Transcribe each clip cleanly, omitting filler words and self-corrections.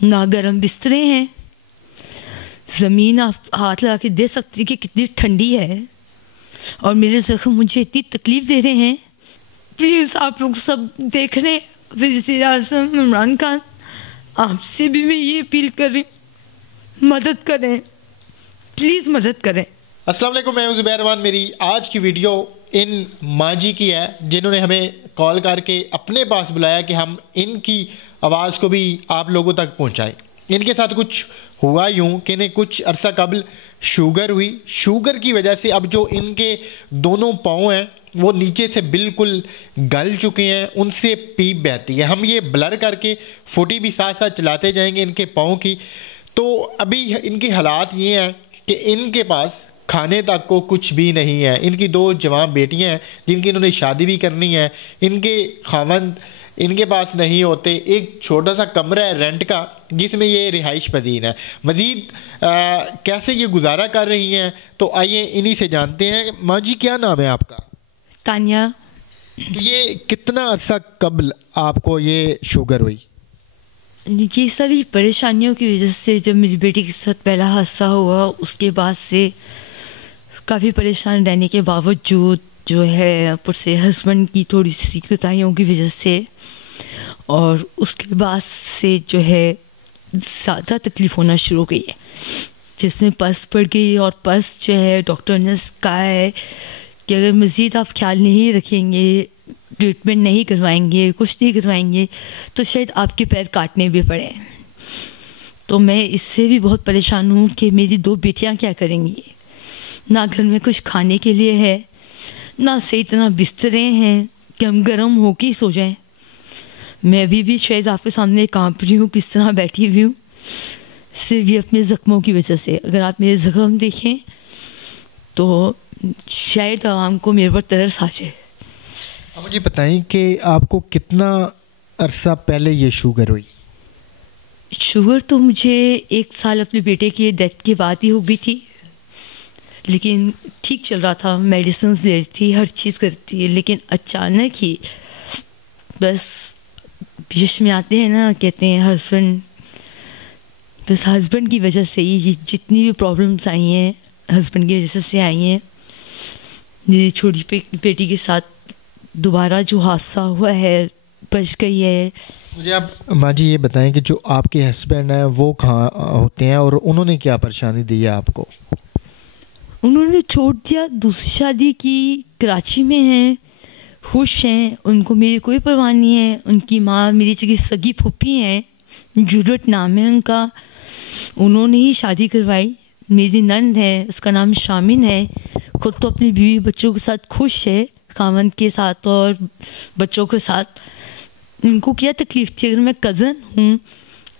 ना गर्म बिस्तरे हैं, ज़मीन आप हाथ लगा के दे सकती कि कितनी ठंडी है, और मेरे ज़ख्म मुझे इतनी तकलीफ़ दे रहे हैं। प्लीज़ आप लोग सब देख रहे हैं, वज़ीर आज़म इमरान खान, आपसे भी मैं ये अपील कर रही हूँ, मदद करें, प्लीज़ मदद करें। अस्सलाम वालेकुम, मैं हूं ज़ुबैर रहमान। मेरी आज की वीडियो इन माँ जी की है जिन्होंने हमें कॉल करके अपने पास बुलाया कि हम इनकी आवाज़ को भी आप लोगों तक पहुंचाएं। इनके साथ कुछ हुआ यूँ कि इन्हें कुछ अरसा कबल शुगर हुई। शुगर की वजह से अब जो इनके दोनों पाँव हैं वो नीचे से बिल्कुल गल चुके हैं, उनसे पीप बहती है। हम ये ब्लर करके फुटी भी साथ साथ चलाते जाएंगे इनके पाँव की। तो अभी इनके हालात ये हैं कि इनके पास खाने तक को कुछ भी नहीं है। इनकी 2 जवान बेटियां हैं जिनकी इन्होंने शादी भी करनी है। इनके खावंद इनके पास नहीं होते। एक छोटा सा कमरा है रेंट का जिसमें ये रिहाइश पजीर है। मज़ीद कैसे ये गुजारा कर रही हैं, तो आइए इन्हीं से जानते हैं। माँ जी, क्या नाम है आपका? तानिया। तो ये कितना अरसा कबल आपको ये शुगर हुई? ये सारी परेशानियों की वजह से जब मेरी बेटी के साथ पहला हादसा हुआ, उसके बाद से काफ़ी परेशान रहने के बावजूद जो है ऊपर से हस्बैंड की थोड़ी सी कोताहियों की वजह से, और उसके बाद से जो है ज़्यादा तकलीफ़ होना शुरू हो गई है, जिसमें पस पड़ गई। और पस जो है डॉक्टर ने कहा है कि अगर मज़ीद आप ख्याल नहीं रखेंगे, ट्रीटमेंट नहीं करवाएंगे, कुछ नहीं करवाएंगे, तो शायद आपके पैर काटने भी पड़े। तो मैं इससे भी बहुत परेशान हूँ कि मेरी 2 बेटियाँ क्या करेंगी। ना घर में कुछ खाने के लिए है, ना सही तरह बिस्तरे हैं कि हम गर्म हो के सो जाएं। मैं अभी भी शायद आपके सामने कांप रही हूँ, किस तरह बैठी हुई हूँ, सिर्फ ये अपने ज़ख्मों की वजह से। अगर आप मेरे ज़ख्म देखें तो शायद आवाम को मेरे पर तरस आ जाए। अब मुझे बताएं कि आपको कितना अरसा पहले ये शुगर हुई? शुगर तो मुझे 1 साल अपने बेटे की डेथ के बाद ही हो गई थी, लेकिन ठीक चल रहा था, मेडिसिन ले रही थी, हर चीज़ करती है। लेकिन अचानक ही बस बीच में आते हैं ना, कहते हैं हस्बैंड, बस हस्बैंड की वजह से ही जितनी भी प्रॉब्लम्स आई हैं हस्बैंड की वजह से आई हैं। मेरी छोटी बेटी के साथ दोबारा जो हादसा हुआ है, बच गई है। मुझे आप माँ जी ये बताएं कि जो आपके हस्बैंड हैं वो कहाँ होते हैं और उन्होंने क्या परेशानी दी है आपको? उन्होंने छोड़ दिया, दूसरी शादी की, कराची में हैं, खुश हैं, उनको मेरी कोई परवाह नहीं है। उनकी माँ मेरी जगह सगी फूफी हैं, जुरत नाम है उनका, उन्होंने ही शादी करवाई। मेरी नंद है, उसका नाम शामिन है, खुद तो अपनी बीवी बच्चों के साथ खुश है, खावंद के साथ और बच्चों के साथ। उनको क्या तकलीफ़ थी? अगर मैं कज़न हूँ,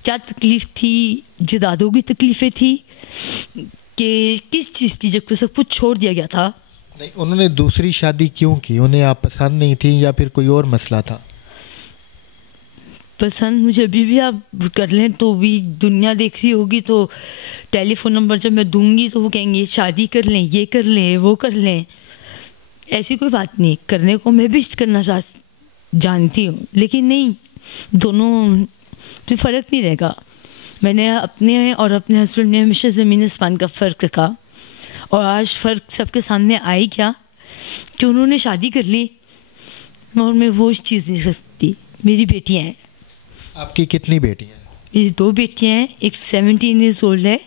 क्या तकलीफ़ थी? जदादों की तकलीफ़ें थी कि किस चीज़ की, जबकि सब कुछ छोड़ दिया गया था। नहीं, उन्होंने दूसरी शादी क्यों की? उन्हें आप पसंद नहीं थी या फिर कोई और मसला था? पसंद मुझे अभी भी आप कर लें तो भी दुनिया देख रही होगी, तो टेलीफोन नंबर जब मैं दूंगी तो वो कहेंगे शादी कर लें, ये कर लें, वो कर लें। ऐसी कोई बात नहीं, करने को मैं भी करना जानती हूँ, लेकिन नहीं, दोनों से फ़र्क नहीं रहेगा। मैंने अपने और अपने हस्बैंड में हमेशा ज़मीन आसमान का फ़र्क रखा, और आज फ़र्क सबके सामने आई क्या कि उन्होंने शादी कर ली और मैं वो चीज़ नहीं सकती। मेरी बेटियाँ हैं। आपकी कितनी बेटियाँ हैं? मेरी 2 बेटियाँ हैं, एक 17 ईयर्स ओल्ड है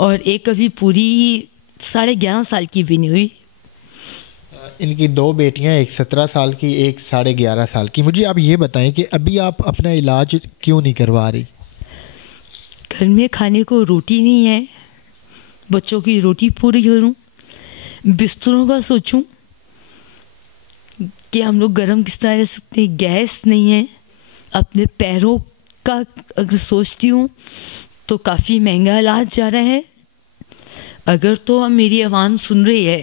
और एक अभी पूरी 11.5 साल की भी नहीं हुई। इनकी 2 बेटियाँ, एक 17 साल की, एक 11.5 साल की। मुझे आप ये बताएं कि अभी आप अपना इलाज क्यों नहीं करवा रही? घर में खाने को रोटी नहीं है, बच्चों की रोटी पूरी करूं, बिस्तरों का सोचूं कि हम लोग गर्म किस तरह रह सकते हैं, गैस नहीं है। अपने पैरों का अगर सोचती हूँ तो काफ़ी महंगा इलाज जा रहा है। अगर तो अब मेरी आवाम सुन रही है,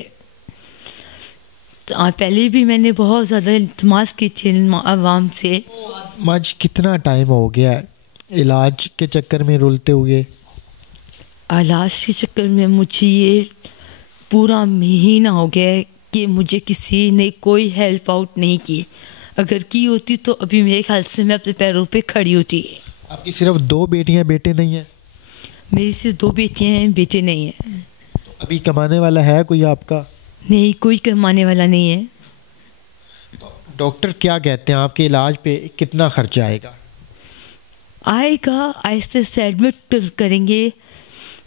तो पहले भी मैंने बहुत ज़्यादा इल्तमास की थी आवाम से। आज कितना टाइम हो गया इलाज के चक्कर में रुलते हुए? इलाज के चक्कर में मुझे ये पूरा महीना हो गया है कि मुझे किसी ने कोई हेल्प आउट नहीं की। अगर की होती तो अभी मेरे ख्याल से मैं अपने पैरों पे खड़ी होती। आपकी सिर्फ 2 बेटियां, बेटे नहीं हैं? मेरी सिर्फ 2 बेटियां हैं, बेटे नहीं हैं। अभी कमाने वाला है कोई आपका? नहीं, कोई कमाने वाला नहीं है। डॉक्टर क्या कहते हैं आपके इलाज पे कितना खर्चा आएगा? आएगा, आहिस्ते से एडमिट करेंगे,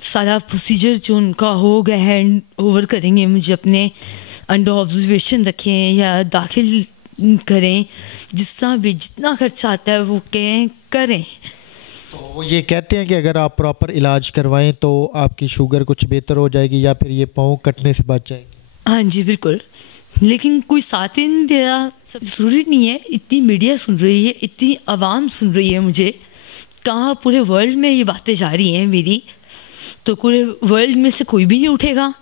सारा प्रोसीजर जो उनका होगा हैंड ओवर करेंगे, मुझे अपने अंडर ऑब्जर्वेशन रखें या दाखिल करें, जिस तरह भी जितना खर्चा आता है वो करें। तो वो ये कहते हैं कि अगर आप प्रॉपर इलाज करवाएं तो आपकी शुगर कुछ बेहतर हो जाएगी या फिर ये पाँव कटने से बच जाएगी? हाँ जी बिल्कुल, लेकिन कोई साथ ही नहीं दे रहा। ज़रूरी नहीं है, इतनी मीडिया सुन रही है, इतनी आवाम सुन रही है मुझे, कहाँ पूरे वर्ल्ड में ये बातें जा रही हैं मेरी, तो पूरे वर्ल्ड में से कोई भी नहीं उठेगा,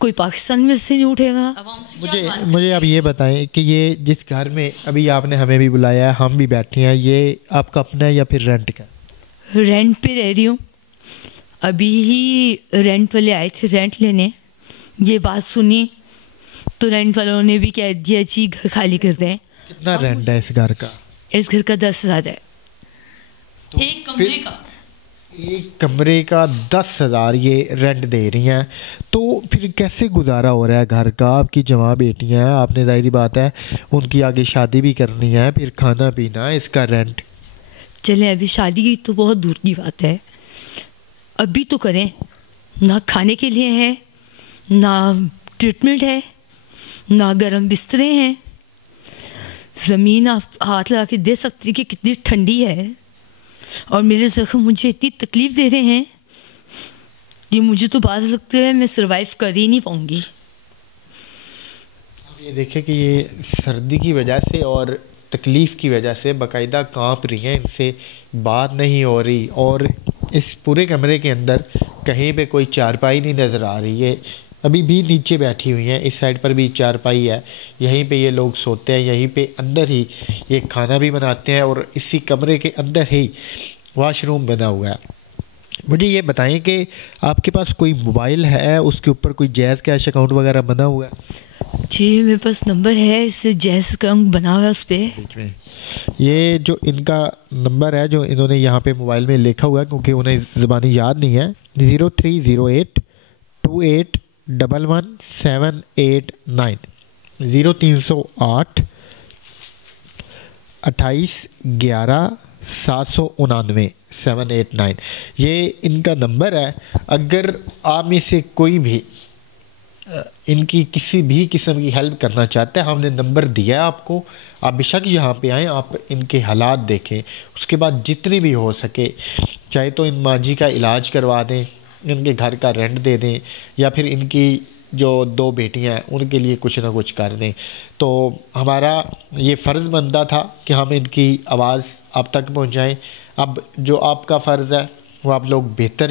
कोई पाकिस्तान में से नहीं उठेगा। मुझे आप ये बताएं कि ये जिस घर में अभी आपने हमें भी बुलाया है, हम भी बैठे हैं, ये आपका अपना है या फिर रेंट का? रेंट पे रह रही हूँ। अभी ही रेंट वाले आए थे रेंट लेने, ये बात सुनी तो रेंट वालों ने भी कह दिया जी घर खाली कर दें। कितना रेंट है इस घर का? इस घर का 10,000 है। तो एक कमरे का? एक कमरे का 10,000 ये रेंट दे रही हैं, तो फिर कैसे गुजारा हो रहा है घर का? आपकी जवां बेटियां हैं, आपने ज़ाहिर बात है उनकी आगे शादी भी करनी है, फिर खाना पीना, इसका रेंट। चलें, अभी शादी की तो बहुत दूर की बात है, अभी तो करें ना, खाने के लिए है ना, ट्रीटमेंट है ना, गर्म बिस्तरे हैं, ज़मीन आप हाथ लगा के दे सकती कि कितनी ठंडी है, और मेरे ज़ख्म मुझे इतनी तकलीफ़ दे रहे हैं कि मुझे तो बात सकते हैं मैं सरवाइव कर ही नहीं पाऊँगी। ये देखें कि ये सर्दी की वजह से और तकलीफ़ की वजह से बाकायदा कांप रही हैं, इनसे बात नहीं हो रही, और इस पूरे कमरे के अंदर कहीं पे कोई चारपाई नहीं नज़र आ रही है। अभी भी नीचे बैठी हुई हैं, इस साइड पर भी चारपाई है, यहीं पे ये लोग सोते हैं, यहीं पे अंदर ही ये खाना भी बनाते हैं, और इसी कमरे के अंदर ही वॉशरूम बना हुआ है। मुझे ये बताएं कि आपके पास कोई मोबाइल है, उसके ऊपर कोई जैज़ कैश अकाउंट वगैरह बना हुआ है? जी मेरे पास नंबर है, इससे जैज़ अकाउंट बना हुआ है उस पर। ये जो इनका नंबर है जो इन्होंने यहाँ पे मोबाइल में लिखा हुआ है, क्योंकि उन्हें ज़बानी याद नहीं है, 0308 2811 789, 0308 2811 799 789, ये इनका नंबर है। अगर आप में से कोई भी इनकी किसी भी किस्म की हेल्प करना चाहते हैं, हमने नंबर दिया है आपको, आप बेशक यहाँ पे आएँ, आप इनके हालात देखें, उसके बाद जितनी भी हो सके, चाहे तो इन माँ जी का इलाज करवा दें, इनके घर का रेंट दे दें, या फिर इनकी जो 2 बेटियां हैं उनके लिए कुछ ना कुछ कर दें। तो हमारा ये फ़र्ज़ बनता था कि हम इनकी आवाज़ आप तक पहुँचाएँ। अब जो आपका फ़र्ज़ है वो आप लोग बेहतर